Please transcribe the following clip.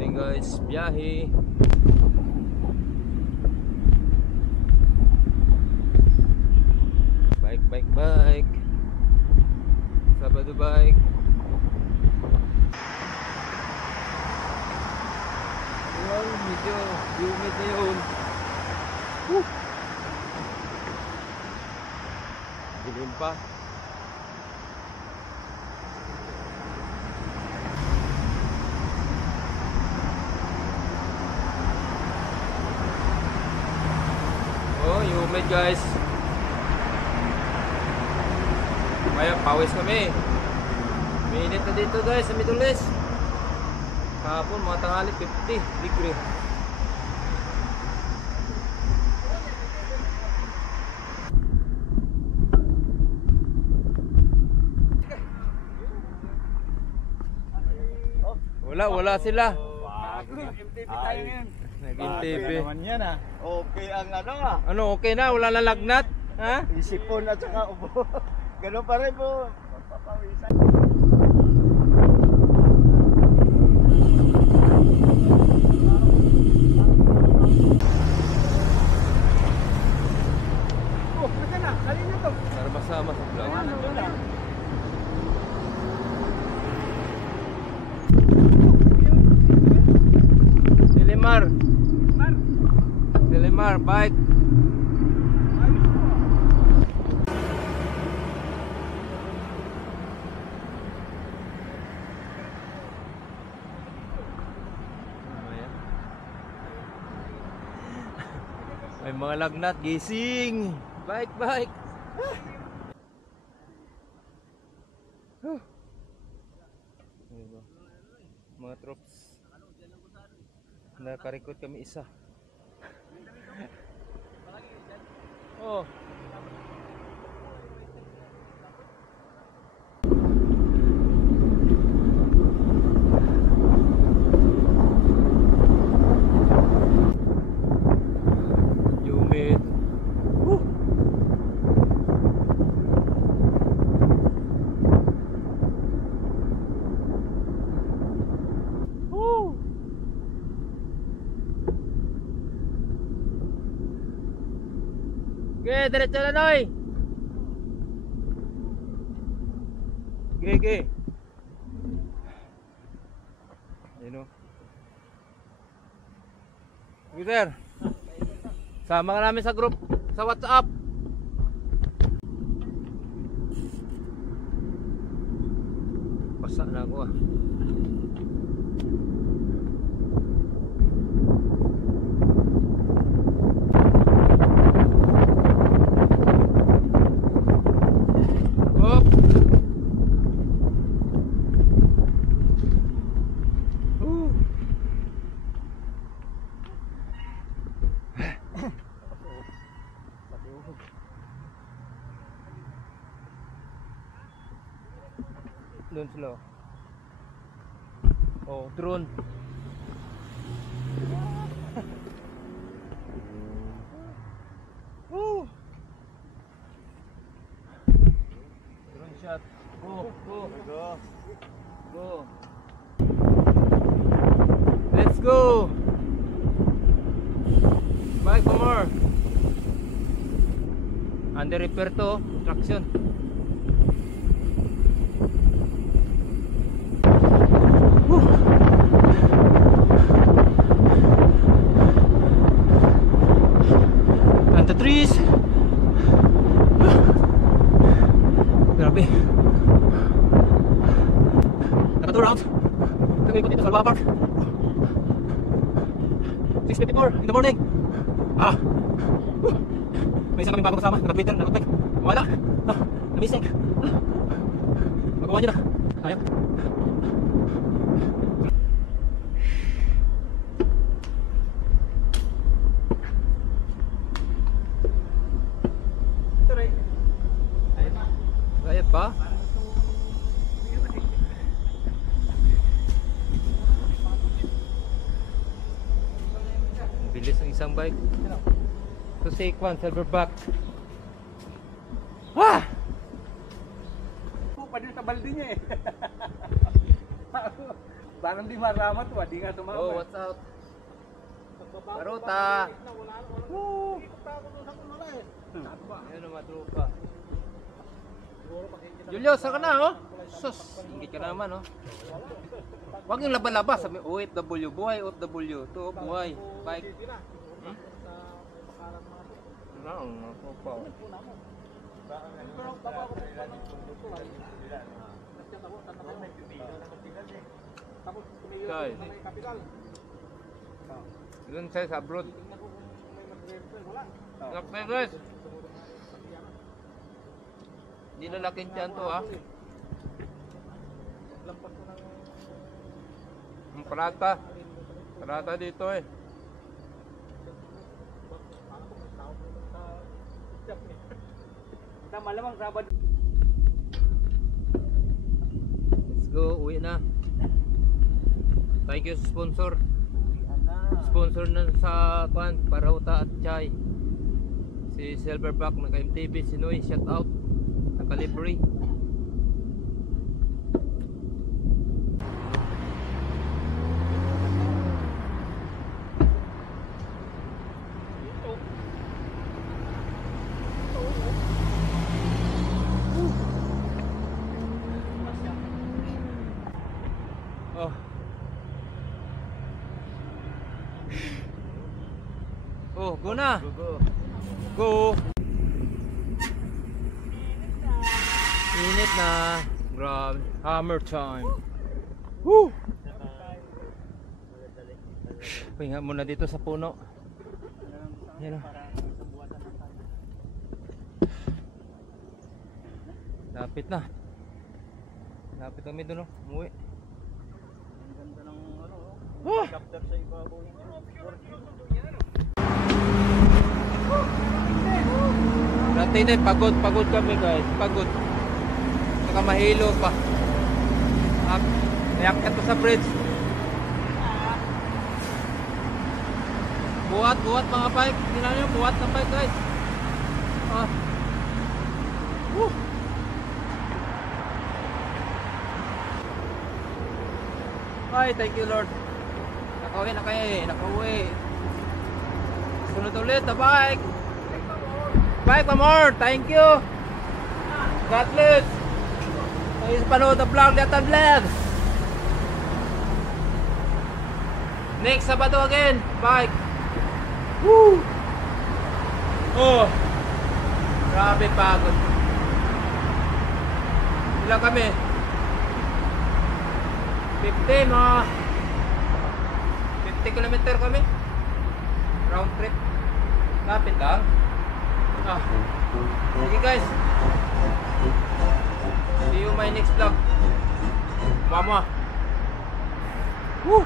Morning guys, biyahe. Bike. Sabado bike. Well, medyo humid na yun. Dilim pa. Oh, humid guys. Kaya pawis kami. Mainit na dito guys sa Middle East. Kahapon mga tanghali 50 degree. Wala sila. Naging TV. Okay ang ano ah. Ano, okay na? Wala na lagnat? Ha? Isipon at saka ubo. Ganun pa rin po. Papawisan. Oh, maka na. Kali na to. Para masama sa vlog. Dilimar, bike. May mga lagnat, gising. Bike. Mga troops. Nakarikot kami isa. Oh. Humid. Okay, diretso na Noy. Okay. Ayun o. Okay sir. Sama ka namin sa group sa WhatsApp. Basa na ako ah. Doon sila. Oh, drone. Drone shot. Go. Let's go. Bike for more. Under repair to, traction. The trees. Grabe. Naka 2 rounds. Kami ikot dito sa Alba Park. 6:54 in the morning. May isa kaming bagong kasama. Naka-Twitter, naka-bike. Wala. Na-missing. Magawa niyo na. Ayaw. Kaya pa? Bilis ang isang bike. To take one, silverback. Pa din sa balde niya eh. Parang di maramat, di nga tumama. Oh, what's out? Baruta. Woo! Ayun ang matrupa. Julio, saan ka na, oh? Sus, ingit ka naman, oh. Huwag yung laban-laba. Sabi, OFW, buhay OFW. Ito, buhay. Bike. Hmm? Ano, ako pa, oh. Guys. Doon tayo sa abroad. Lock na, guys. Hindi lalaking tiyan to, ah. Ang parata. Parata dito, eh. Malamang Sabado. Let's go, uwi na. Thank you sa sponsor. Sponsor na sa Parauta at Chai. Si Silverback ng MTV, si Noy, shout out. Nakalibre. Oh. Oh, go na. Go. Init na. Grabe. Hammer time. Woo! Pahinga muna dito sa puno. Yan o. Lapit na. Lapit kami doon o. Umuwi. Ang ganda ng ano, Ah! capture sa ibabaw. Dati na, pagod kami guys. Pagod. Saka mahilo pa. Nayakyat pa sa bridge. Buhat mga bike. Tingnan nyo, buhat ng bike guys. Ah. Woo! Ay, thank you Lord. Nakauwi na kayo eh. Nakauwi. Sunod ulit na bike. Bike pa more. Thank you. God bless. Ay, panood na vlog na vlog. Next Sabado again. Bike. Woo! Oh. Grabe pagod. Ilan kami? 50 mga 50 kilometer kami. Round trip. Lapit lang. Ah. Sige guys. See you my next vlog. Mama. Woo!